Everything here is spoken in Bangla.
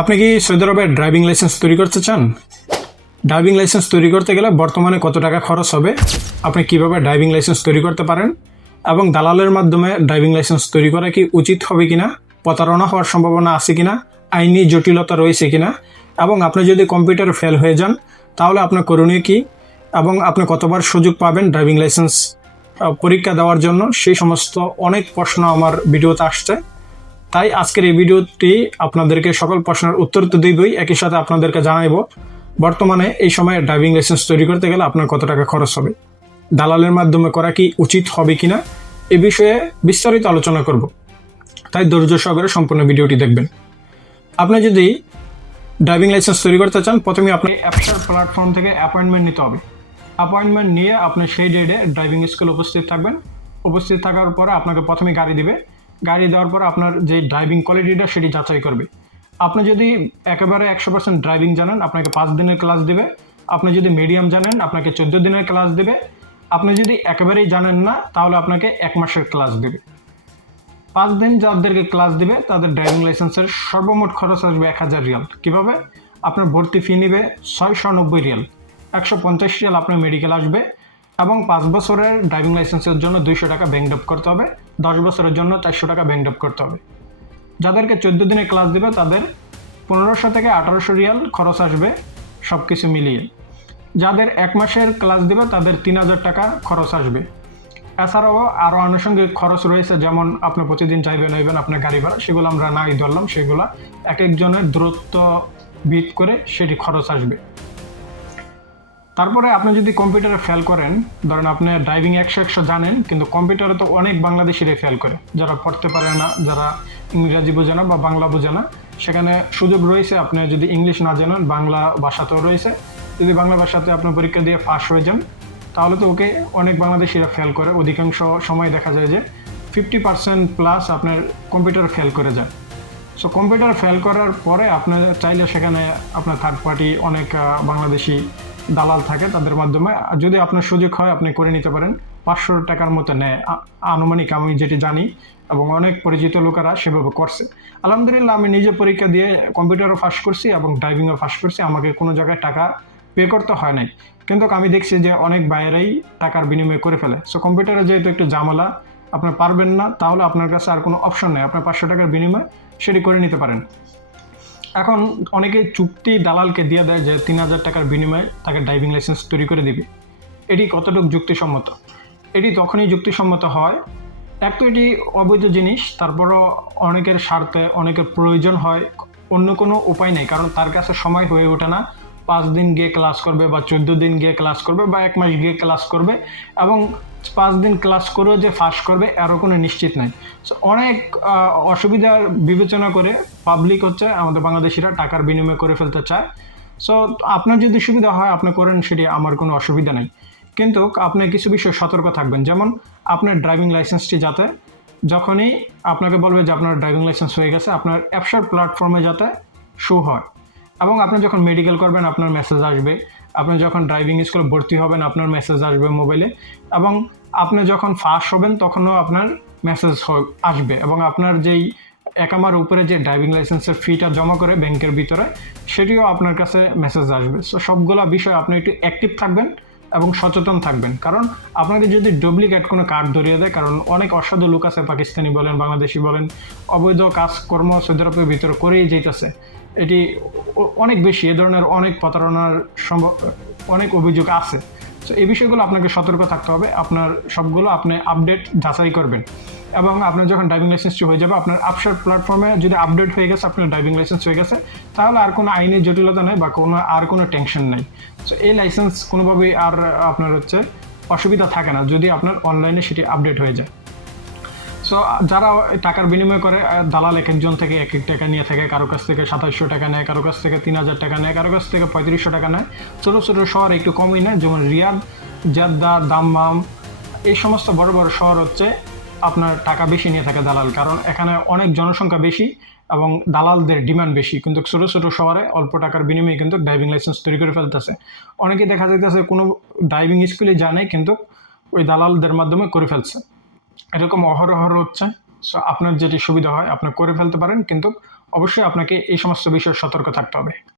আপনি কি সৌদি আরবে ড্রাইভিং লাইসেন্স তৈরি করতে চান? ড্রাইভিং লাইসেন্স তৈরি করতে গেলে বর্তমানে কত টাকা খরচ হবে, আপনি কিভাবে ড্রাইভিং লাইসেন্স তৈরি করতে পারেন এবং দালালের মাধ্যমে ড্রাইভিং লাইসেন্স তৈরি করা কি উচিত হবে কিনা, প্রতারণা হওয়ার সম্ভাবনা আছে কিনা, আইনি জটিলতা রয়েছে কিনা, এবং আপনি যদি কম্পিউটার ফেল হয়ে যান তাহলে আপনার করণীয় কি এবং আপনি কতবার সুযোগ পাবেন ড্রাইভিং লাইসেন্স পরীক্ষা দেওয়ার জন্য, সেই সমস্ত অনেক প্রশ্ন আমার ভিডিওতে আসছে। তাই আজকের এই ভিডিওটি আপনাদেরকে সকল প্রশ্নের উত্তর তো দিবই, একই সাথে আপনাদেরকে জানাইব বর্তমানে এই সময়ে ড্রাইভিং লাইসেন্স তৈরি করতে গেলে আপনার কত টাকা খরচ হবে, দালালের মাধ্যমে করা কি উচিত হবে কিনা, এ বিষয়ে বিস্তারিত আলোচনা করব। তাই ধৈর্য সহকারে সম্পূর্ণ ভিডিওটি দেখবেন। আপনি যদি ড্রাইভিং লাইসেন্স তৈরি করতে চান, প্রথমে আপনি অ্যাপসার প্ল্যাটফর্ম থেকে অ্যাপয়েন্টমেন্ট নিতে হবে। অ্যাপয়েন্টমেন্ট নিয়ে আপনি সেই ডেটে ড্রাইভিং স্কুলে উপস্থিত থাকবেন। উপস্থিত থাকার পরে আপনাকে প্রথমে গাড়ি দিবে। গাড়ি দেওয়ার পর আপনার যে ড্রাইভিং কোয়ালিটিটা সেটি যাচাই করবে। আপনি যদি একেবারে 100% ড্রাইভিং জানেন, আপনাকে 5 দিনের ক্লাস দিবে। আপনি যদি মিডিয়াম জানেন, আপনাকে 14 দিনের ক্লাস দেবে। আপনি যদি একেবারেই জানেন না, তাহলে আপনাকে 1 মাসের ক্লাস দেবে। 5 দিন যাদেরকে ক্লাস দিবে তাদের ড্রাইভিং লাইসেন্সের সর্বমোট খরচ আসবে 1000 রিয়াল। কীভাবে? আপনার ভর্তি ফি নিবে 690 রিয়াল, 150 রিয়াল আপনার মেডিকেল আসবে, এবং 5 বছরের ড্রাইভিং লাইসেন্সের জন্য 200 টাকা ব্যাংক ড্রপ করতে হবে, 10 বছরের জন্য 400 টাকা ব্যাংক ড্রপ করতে হবে। যাদেরকে 14 দিনের ক্লাস দেবে তাদের 1500 থেকে 1800 রিয়াল খরচ আসবে সব কিছু মিলিয়ে। যাদের 1 মাসের ক্লাস দেবে তাদের 3000 টাকা খরচ আসবে। এছাড়াও আরও আনুষঙ্গিক খরচ রয়েছে, যেমন আপনি প্রতিদিন যাইবেন হইবেন আপনার গাড়ি ভাড়া, সেগুলো আমরা নাই ধরলাম, সেগুলো এক একজনের দূরত্ব ভিত করে সেটি খরচ আসবে। তারপরে আপনি যদি কম্পিউটারে ফেল করেন, ধরেন আপনি ড্রাইভিং 100 জানেন, কিন্তু কম্পিউটারে তো অনেক বাংলাদেশিরাই ফেল করে, যারা পড়তে পারে না, যারা ইংরাজি বোঝে না বা বাংলা বোঝে না। সেখানে সুযোগ রয়েছে, আপনি যদি ইংলিশ না জানেন বাংলা ভাষাতেও রয়েছে। যদি বাংলা ভাষাতে আপনি পরীক্ষা দিয়ে পাস হয়ে যান তাহলে তো ওকে অনেক বাংলাদেশিরা ফেল করে। অধিকাংশ সময় দেখা যায় যে 50% প্লাস আপনার কম্পিউটার ফেল করে যায়। সো কম্পিউটার ফেল করার পরে আপনি চাইলে সেখানে আপনার থার্ড পার্টি অনেক বাংলাদেশি দালাল থাকে, তাদের মাধ্যমে যদি আপনার সুযোগ হয় আপনি করে নিতে পারেন। 500 টাকার মতো নেয় আনুমানিক, আমি যেটি জানি, এবং অনেক পরিচিত লোকেরা সেভাবে করছে। আলহামদুলিল্লাহ, আমি নিজে পরীক্ষা দিয়ে কম্পিউটারও পাস করছি এবং ড্রাইভিংও পাস করছি, আমাকে কোনো জায়গায় টাকা পে করতে হয় নাই। কিন্তু আমি দেখছি যে অনেক বাইরেই টাকার বিনিময় করে ফেলে। সো কম্পিউটারে যেহেতু একটু ঝামেলা, আপনি পারবেন না, তাহলে আপনার কাছে আর কোনো অপশন নেই, আপনার 500 টাকার বিনিময় সেটি করে নিতে পারেন। এখন অনেকে চুক্তি দালালকে দিয়ে দেয় যে 3000 টাকার বিনিময়ে তাকে ড্রাইভিং লাইসেন্স তৈরি করে দিবে। এটি কতটুকু যুক্তিসম্মত? এটি তখনই যুক্তিসম্মত হয়, এক তো এটি অবৈধ জিনিস, তারপরও অনেকের স্বার্থে অনেকের প্রয়োজন হয়, অন্য কোনো উপায় নেই, কারণ তার কাছে সময় হয়ে ওঠে না 5 দিন গিয়ে ক্লাস করবে বা 14 দিন গিয়ে ক্লাস করবে বা 1 মাস গিয়ে ক্লাস করবে, এবং 5 দিন ক্লাস করেও যে ফাঁস করবে এরও কোনো নিশ্চিত নাই। সো অনেক অসুবিধার বিবেচনা করে পাবলিক হচ্ছে আমাদের বাংলাদেশিরা টাকার বিনিময় করে ফেলতে চায়। সো আপনার যদি সুবিধা হয় আপনি করেন, সেটি আমার কোনো অসুবিধা নেই। কিন্তু আপনি কিছু বিষয়ে সতর্ক থাকবেন, যেমন আপনার ড্রাইভিং লাইসেন্সটি যাতে যখনই আপনাকে বলবে যে আপনার ড্রাইভিং লাইসেন্স হয়ে গেছে, আপনার অ্যাপসার প্ল্যাটফর্মে যাতে শো হয়, এবং আপনি যখন মেডিকেল করবেন আপনার মেসেজ আসবে, আপনি যখন ড্রাইভিং স্কুলে ভর্তি হবেন আপনার মেসেজ আসবে মোবাইলে, এবং আপনি যখন ফার্স্ট হবেন তখনও আপনার মেসেজ আসবে, এবং আপনার যেই একামার উপরে যে ড্রাইভিং লাইসেন্সের ফিটা জমা করে ব্যাংকের ভিতরে সেটিও আপনার কাছে মেসেজ আসবে। সো সবগুলো বিষয় আপনি একটু অ্যাক্টিভ থাকবেন এবং সচেতন থাকবেন, কারণ আপনাকে যদি ডুপ্লিকেট কোনো কার্ড ধরিয়ে দেয়, কারণ অনেক অসাধু লোক আছে, পাকিস্তানি বলেন বাংলাদেশি বলেন, অবৈধ কাজকর্ম সৌদি আরবের ভিতরে করেই যেতেছে। এটি অনেক বেশি, এ ধরনের অনেক প্রতারণার অনেক অভিযোগ আছে। সো এই বিষয়গুলো আপনাকে সতর্ক থাকতে হবে, আপনার সবগুলো আপনি আপডেট যাচাই করবেন, এবং আপনার যখন ড্রাইভিং লাইসেন্সটি হয়ে যাবে, আপনার আপসার প্ল্যাটফর্মে যদি আপডেট হয়ে গেছে আপনার ড্রাইভিং লাইসেন্স হয়ে গেছে, তাহলে আর কোনো আইনি জটিলতা নেই বা কোনো টেনশন নেই। সো এই লাইসেন্স কোনোভাবেই আর আপনার হচ্ছে অসুবিধা থাকে না যদি আপনার অনলাইনে সেটি আপডেট হয়ে যায়। সো যারা টাকার বিনিময় করে, দালাল এক একজন থেকে এক এক টাকা নিয়ে থাকে, কারো কাছ থেকে 2700 টাকা নেয়, কারো কাছ থেকে 3000 টাকা নেয়, কারো কাছ থেকে 3500 টাকা নেয়। ছোটো ছোটো শহর একটু কমই নেয়, যেমন রিয়াদ, জেদ্দা, দাম্মাম, এই সমস্ত বড় বড় শহর হচ্ছে আপনার টাকা বেশি নিয়ে থাকে দালাল, কারণ এখানে অনেক জনসংখ্যা বেশি এবং দালালদের ডিমান্ড বেশি। কিন্তু ছোটো ছোটো শহরে অল্প টাকার বিনিময়ে কিন্তু ড্রাইভিং লাইসেন্স তৈরি করে ফেলতেছে। অনেকে দেখা যাইতেছে কোনো ড্রাইভিং স্কুলে যায় নাই, কিন্তু ওই দালালদের মাধ্যমে করে ফেলছে। এরকম অহরহ হচ্ছে। সো আপনার যেটি সুবিধা হয় আপনি করে ফেলতে পারেন, কিন্তু অবশ্যই আপনাকে এই সমস্ত বিষয়ে সতর্ক থাকতে হবে।